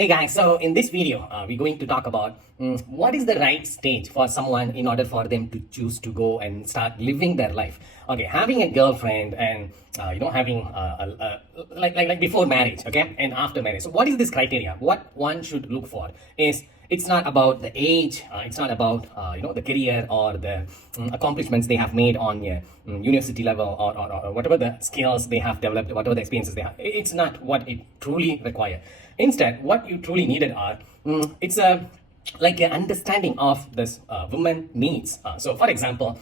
Hey guys, so in this video, we're going to talk about what is the right stage for someone in order for them to choose to go and start living their life. Okay, having a girlfriend and having like before marriage, okay, and after marriage. So what is this criteria? What one should look for is it's not about the age, it's not about the career or the accomplishments they have made on university level or whatever the skills they have developed, whatever the experiences they have. It's not what it truly requires. Instead, what you truly needed are it's a like an understanding of this woman needs. So, for example,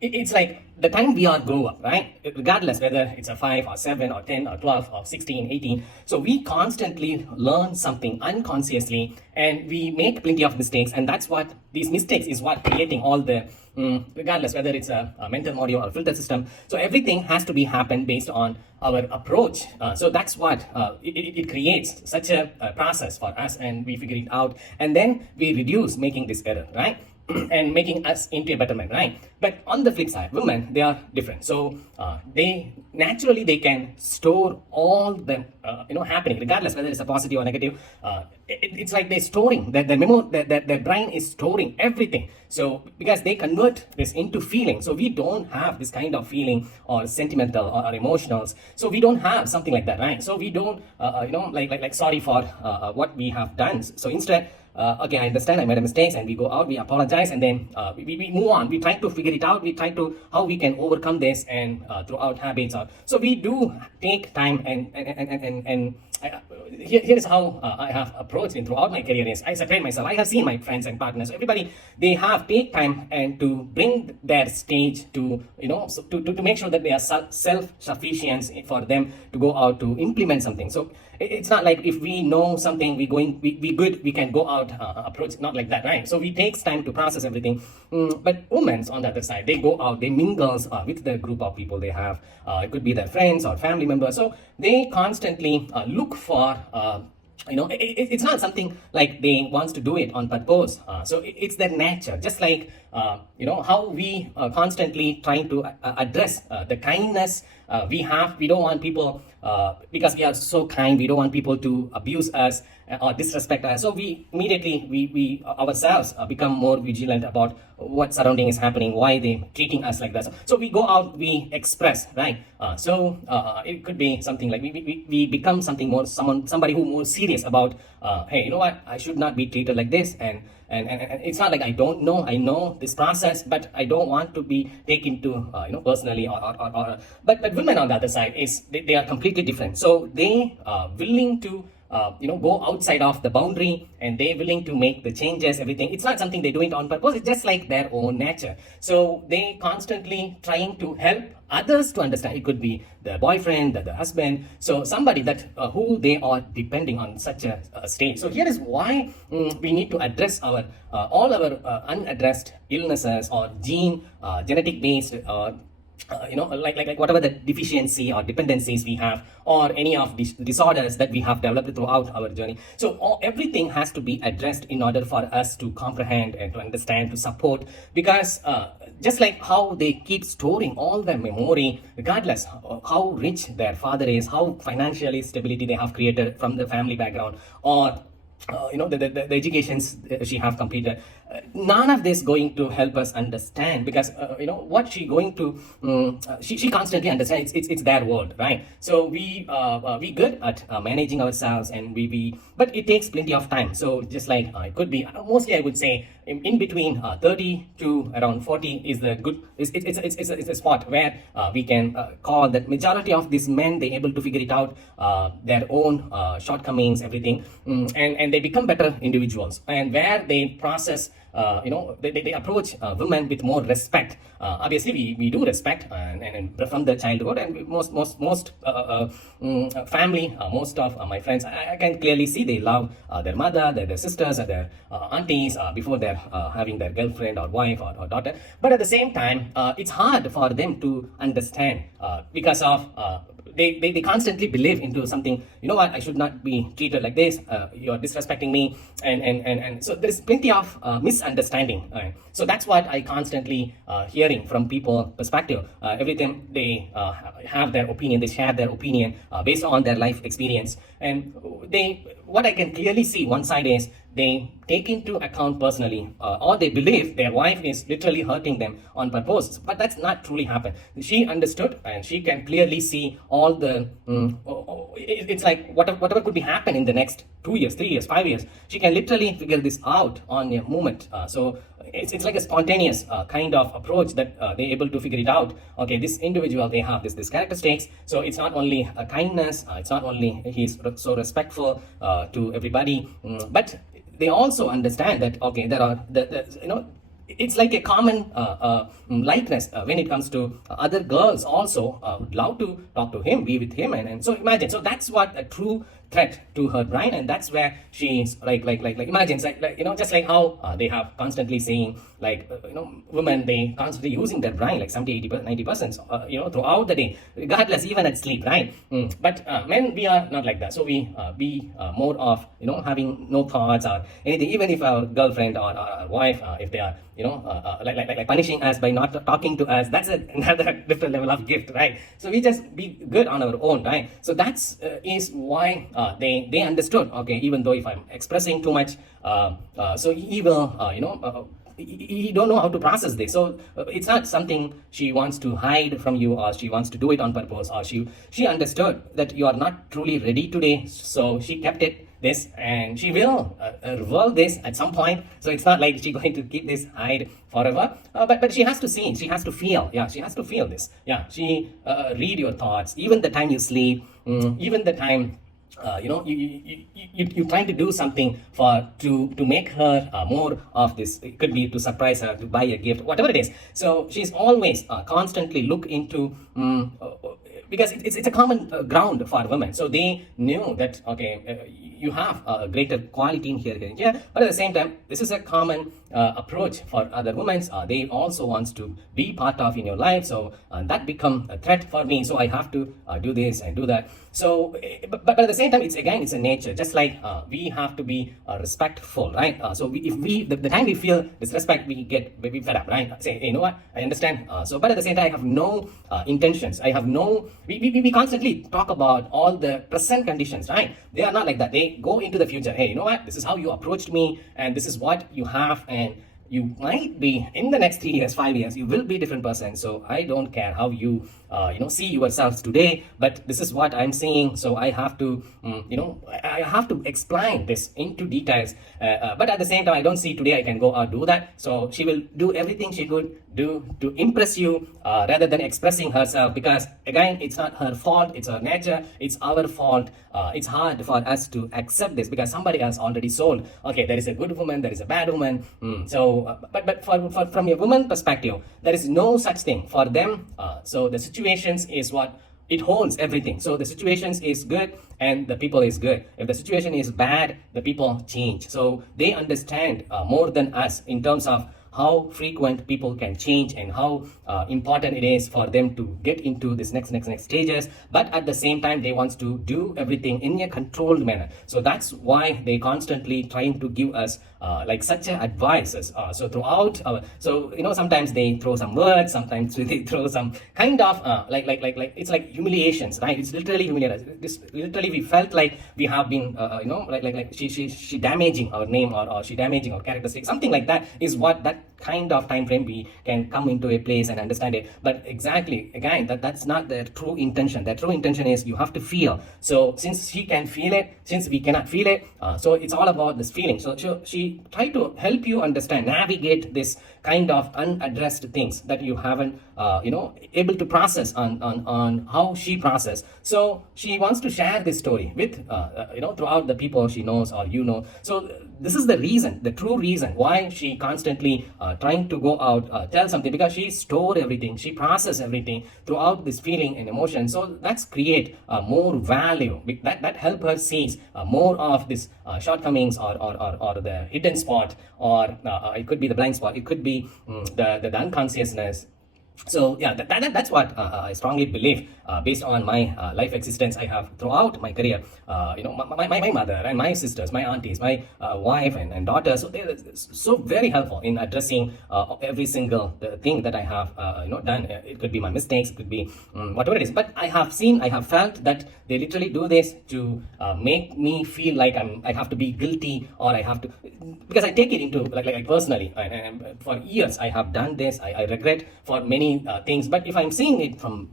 it's like the time we all grow up, right? Regardless whether it's a 5 or 7 or 10 or 12 or 16, 18. So we constantly learn something unconsciously and we make plenty of mistakes. And that's what these mistakes is what creating all the, regardless whether it's a mental module or filter system. So everything has to be happen based on our approach. So that's what it creates such a process for us, and we figure it out. And then we reduce making this error, right? And making us into a better man, right? But on the flip side, women, they are different. So they can store all the happening, regardless whether it's a positive or negative. It's like they're storing their brain is storing everything. So because they convert this into feeling, so we don't have this kind of feeling or sentimental or emotionals. So we don't have something like that, right? So we don't like sorry for what we have done. So instead, okay, I understand I made a mistake, and we go out, we apologize, and then we move on. We try to figure it out. We try to how we can overcome this and throughout habits. So we do take time and here's how I have approached it throughout my career is I separate myself. I have seen my friends and partners, everybody, they have take time and to bring their stage to to make sure that they are self-sufficient for them to go out to implement something. So it's not like if we know something, we good, we can go out approach, not like that, right? So we takes time to process everything. But women on the other side, they go out, they mingles with the group of people they have. It could be their friends or family members. So they constantly look for it's not something like they wants to do it on purpose. So it's their nature, just like how we constantly trying to address the kindness we have. We don't want people because we are so kind, we don't want people to abuse us or disrespect us. So we immediately we ourselves become more vigilant about what surrounding is happening, why they treating us like that. So we go out, we express, right? So it could be something like we become something more, somebody who more serious about hey, you know what, I should not be treated like this. And it's not like I don't know, I know this process, but I don't want to be taken to personally or but women on the other side is they are completely different. So they are willing to go outside of the boundary, and they're willing to make the changes, everything. It's not something they do it on purpose. It's just like their own nature. So they constantly trying to help others to understand. It could be the boyfriend, the husband, so somebody that who they are depending on such a state. So here is why we need to address our all our unaddressed illnesses or genetic based like whatever the deficiency or dependencies we have, or any of these disorders that we have developed throughout our journey. So everything has to be addressed in order for us to comprehend and to understand, to support, because just like how they keep storing all their memory, regardless how rich their father is, how financially stability they have created from the family background, or the educations she have completed, none of this going to help us understand, because what she going to she constantly understands. It's their world, right? So we good at managing ourselves, and but it takes plenty of time. So just like it could be mostly, I would say in between 30 to around 40 is the good. It's a spot where we can call that majority of these men, they able to figure it out, their own shortcomings, everything, and they become better individuals, and where they process they approach women with more respect. Obviously we do respect, and from the childhood, and most family, most of my friends, I can clearly see they love their mother, their sisters, and their aunties before they're having their girlfriend or wife or daughter. But at the same time, it's hard for them to understand because of they constantly believe into something. You know what? I should not be treated like this. You're disrespecting me, and so there's plenty of misunderstanding. So that's what I constantly hearing from people perspective. Every time they have their opinion, they share their opinion based on their life experience, and what I can clearly see one side is they take into account personally, or they believe their wife is literally hurting them on purpose, but that's not truly happened. She understood, and she can clearly see all the it's like whatever could be happen in the next 2 years, 3 years, 5 years, she can literally figure this out on a moment. So it's like a spontaneous kind of approach that they're able to figure it out. Okay, this individual, they have this characteristics. So it's not only a kindness, it's not only he's so respectful to everybody, but they also understand that, okay, there are it's like a common likeness when it comes to other girls also would love to talk to him, be with him, and so imagine. So that's what a true threat to her brain, and that's where she's like imagine, just like how they have constantly saying, like women, they constantly using their brain like 70, 80%, 90% throughout the day, regardless, even at sleep, right? But men, we are not like that. So we be more of having no thoughts or anything. Even if our girlfriend or our wife, if they are like punishing us by not talking to us, that's another different level of gift, right? So we just be good on our own, right? So that's is why they understood, okay, even though if I'm expressing too much, so he will he don't know how to process this. So it's not something she wants to hide from you, or she wants to do it on purpose, or she understood that you are not truly ready today, so she kept it this, and she will revolve this at some point. So it's not like she's going to keep this hide forever, but she has to see, she has to feel, she has to feel this, she read your thoughts, even the time you sleep, even the time you trying to do something to make her more of this. It could be to surprise her, to buy a gift, whatever it is. So she's always constantly look into because it's a common ground for women. So they knew that, okay, you have a greater quality in here, but at the same time, this is a common approach for other women. They also wants to be part of in your life. So that become a threat for me. So I have to do this and do that. So, but at the same time, it's a nature. Just like we have to be respectful, right? So the time we feel disrespect, we get maybe fed up, right? Say, hey, you know what? I understand. But at the same time, I have no intentions. I have no. We constantly talk about all the present conditions, right? They are not like that. They go into the future. Hey, you know what? This is how you approached me, and this is what you have, and you might be in the next 3 years, 5 years, you will be a different person. So I don't care how you see yourselves today, but this is what I'm seeing. So I have to I have to explain this into details, but at the same time, I don't see today I can go or do that. So she will do everything she could do to impress you, rather than expressing herself, because again, it's not her fault, it's her nature, it's our fault. It's hard for us to accept this because somebody has already sold, okay, there is a good woman, there is a bad woman. But from a woman perspective, there is no such thing for them. So the situations is what it holds everything. So the situations is good and the people is good. If the situation is bad, the people change. So they understand more than us in terms of how frequent people can change and how important it is for them to get into this next stages. But at the same time, they want to do everything in a controlled manner. So that's why they constantly trying to give us like such advices. So throughout sometimes they throw some words, sometimes they throw some kind of like it's like humiliations, right? It's literally humiliation. This literally we felt like we have been she damaging our name, or she damaging our characteristics, something like that is what that kind of time frame we can come into a place and understand it. But exactly, again, that's not their true intention. Their true intention is you have to feel. So since she can feel it, since we cannot feel it, so it's all about this feeling. So she tried to help you understand, navigate this kind of unaddressed things that you haven't able to process on how she process. So she wants to share this story with throughout the people she knows or So this is the reason, the true reason why she constantly trying to go out, tell something, because she stored everything, she processed everything throughout this feeling and emotion. So that's create more value that help her sees more of this shortcomings or the hidden spot, or it could be the blind spot, it could be the unconsciousness. So yeah, that's what I strongly believe, based on my life existence I have throughout my career. My mother and my sisters, my aunties, my wife and daughter, so they're so very helpful in addressing every single thing that I have done. It could be my mistakes, it could be whatever it is, but I have seen, I have felt that they literally do this to make me feel like I have to be guilty, or I have to, because I take it into like personally, and for years I have done this. I regret for many things, but if I'm seeing it from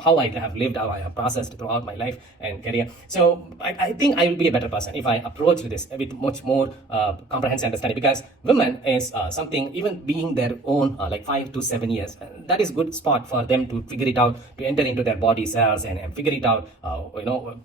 how I have lived, how I have processed throughout my life and career. So I think I will be a better person if I approach this with much more comprehensive understanding, because women is something, even being their own like 5 to 7 years, that is good spot for them to figure it out, to enter into their body cells and figure it out,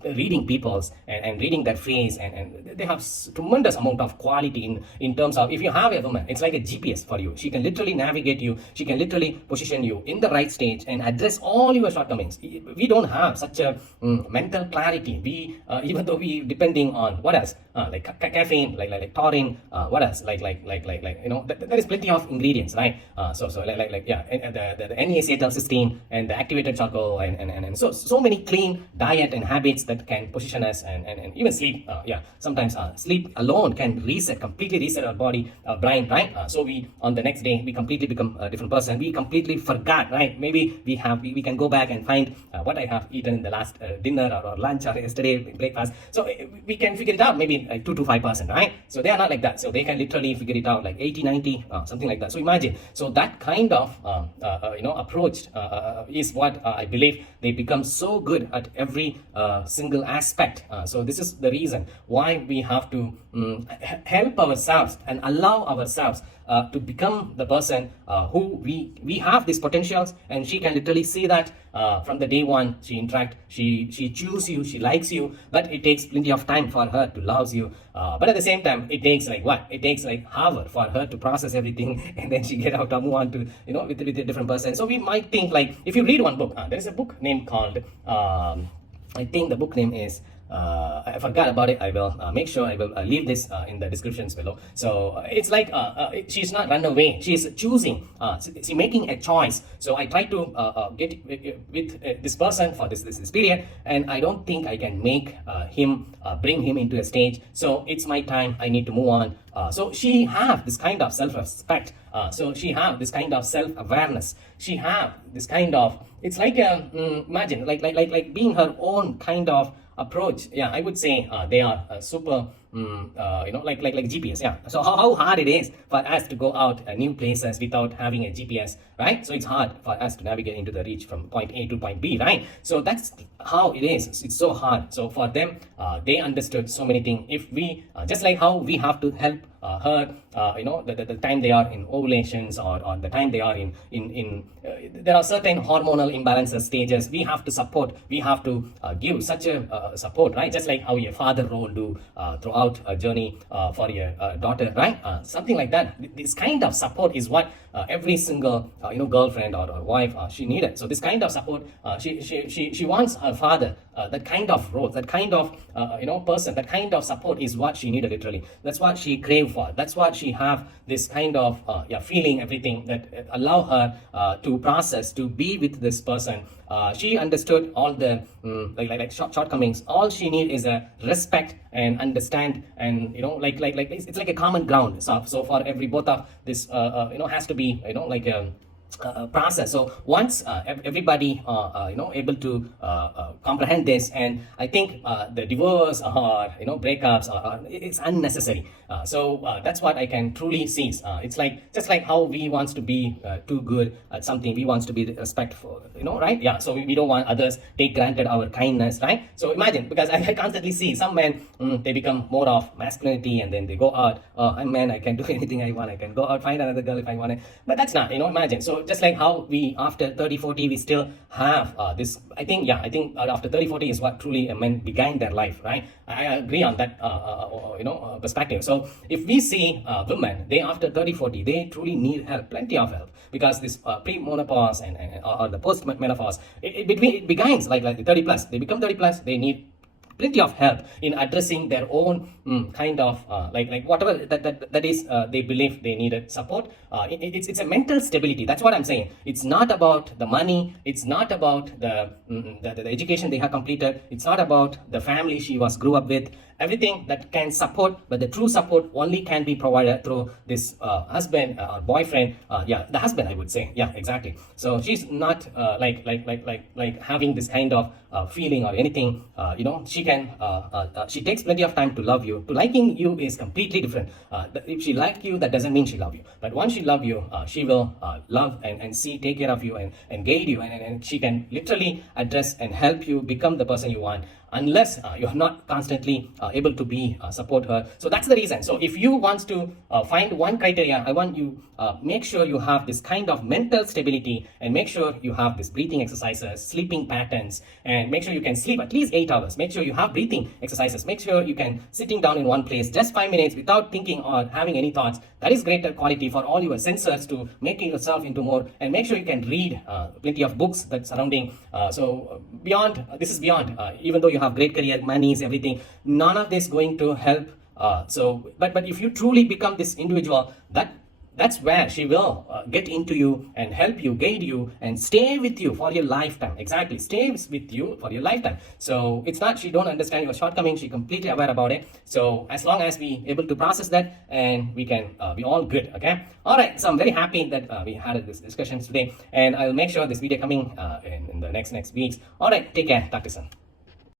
reading people's and reading their face, and they have tremendous amount of quality in terms of, if you have a woman, it's like a GPS for you. She can literally navigate you, she can literally position you in the right stage and address all your shortcomings. We don't have such a mental clarity. We even though we depending on what else, like caffeine, like taurine, what else, like there is plenty of ingredients, right? The N-acetylcysteine and the activated charcoal, and so many clean diet and habits that can position us, and even sleep. Sometimes sleep alone can completely reset our body, brain, right? So we, on the next day, we completely become a different person. We completely forgot, right? Maybe we can go back and find what I have eaten in the last dinner or lunch or yesterday breakfast. So we can figure it out, maybe like 2 to 5%, right? So they are not like that. So they can literally figure it out like 80, 90, something like that. So imagine, so that kind of approach is what I believe they become so good at every single aspect. So this is the reason why we have to help ourselves and allow ourselves to become the person who we have these potentials, and she can literally see that from the day one she interact, she choose you, she likes you, but it takes plenty of time for her to love you, but at the same time it takes like hour for her to process everything and then she get out and move on to with a different person. So we might think, like, if you read one book, there is a book name called I think the book name is I forgot about it. I will make sure I will leave this in the descriptions below. So it's like she's not run away. She's choosing. She's making a choice. So I try to get with this person for this period, and I don't think I can make bring him into a stage. So it's my time. I need to move on. So she have this kind of self-respect. So she have this kind of self-awareness. She have this kind of, it's like imagine like being her own kind of approach. I would say they are super like GPS. So how hard it is for us to go out new places without having a GPS, right? So it's hard for us to navigate into the reach from point A to point B, right? So that's how it is. It's so hard. So for them, they understood so many things. If we just like how we have to help her, the time they are in ovulations, or the time they are in there are certain hormonal imbalances stages, we have to support, we have to give such a support, right? Just like how your father role do throughout a journey for your daughter, right? Something like that. This kind of support is what every single girlfriend or wife she needed. So this kind of support, she wants her father, that kind of role, that kind of person, that kind of support is what she needed literally. That's what she craved for. That's what she have this kind of feeling, everything that allow her to process, to be with this person. She understood all the shortcomings. All she need is a respect and understand, and it's like a common ground. So for every both of this has to be process. So once everybody able to comprehend this, and I think the divorce or breakups it's unnecessary. So that's what I can truly see. It's like just like how we wants to be too good at something, we wants to be respectful, right? So we don't want others take granted our kindness, right? So imagine, because I constantly see some men, they become more of masculinity, and then they go out, I'm man, I can do anything I want, I can go out, find another girl if I want it. But that's not, imagine. So just like how we after 30-40 we still have this, I think after 30-40 is what truly a man began their life, right? I agree on that perspective. So if we see women, they after 30-40 they truly need help, plenty of help, because this pre-menopause or the post-menopause, it begins like 30 plus, they become 30 plus, they need plenty of help in addressing their own kind of like whatever that is they believe they needed support. It's a mental stability. That's what I'm saying. It's not about the money. It's not about the education they have completed. It's not about the family she was grew up with. Everything that can support, but the true support only can be provided through this husband or boyfriend. Yeah, the husband, I would say. Yeah, exactly. So she's not like having this kind of feeling or anything. She takes plenty of time to love you. To liking you is completely different. If she like you, that doesn't mean she love you. But once she love you, she will love and take care of you and guide you, and she can literally address and help you become the person you want, unless you're not constantly able to be support her. So that's the reason. So if you want to find one criteria, I want you make sure you have this kind of mental stability, and make sure you have this breathing exercises, sleeping patterns, and make sure you can sleep at least 8 hours. Make sure you have breathing exercises. Make sure you can sitting down in one place just 5 minutes without thinking or having any thoughts. That is greater quality for all your sensors to making yourself into more. And make sure you can read plenty of books that surrounding. Beyond this is beyond. Even though you have great career, monies, everything, none of this going to help. But if you truly become this individual, that's where she will get into you and help you, guide you, and stay with you for your lifetime. Exactly, stays with you for your lifetime. So it's not she don't understand your shortcomings. She completely aware about it. So as long as we able to process that, and we can be all good. Okay. All right. So I'm very happy that we had this discussion today, and I'll make sure this video coming in the next weeks. All right. Take care. Talk to you soon.